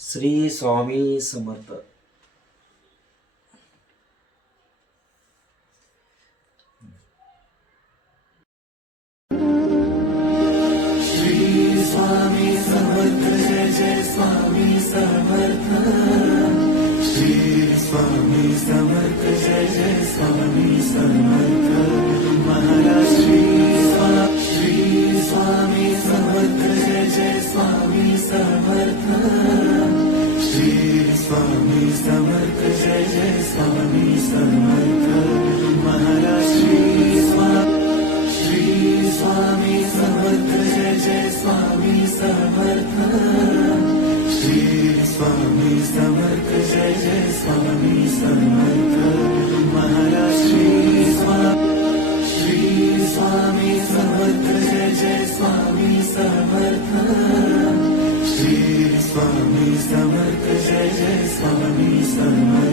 Shri Swami Samarth. Shri Swami Samarth. Jai Jai Swami Samarth. Shri Swami Samarth. Jai Jai Swami Samarth. Maharaj Shri Swami Samarth. Jai Jai Swami Samarth. Shri Swami Samarth. Jai Jai Swami Samarth. Maharaj Shri Swami Samarth. Jai Jai Swami Samarth. Shri Swami Samarth. Jai Jai Swami Samarth. Maharaj Shri Swami Samarth. Jai Jai Swami Samarth. Shri Swami Samarth. Jai Jai Swami Samarth.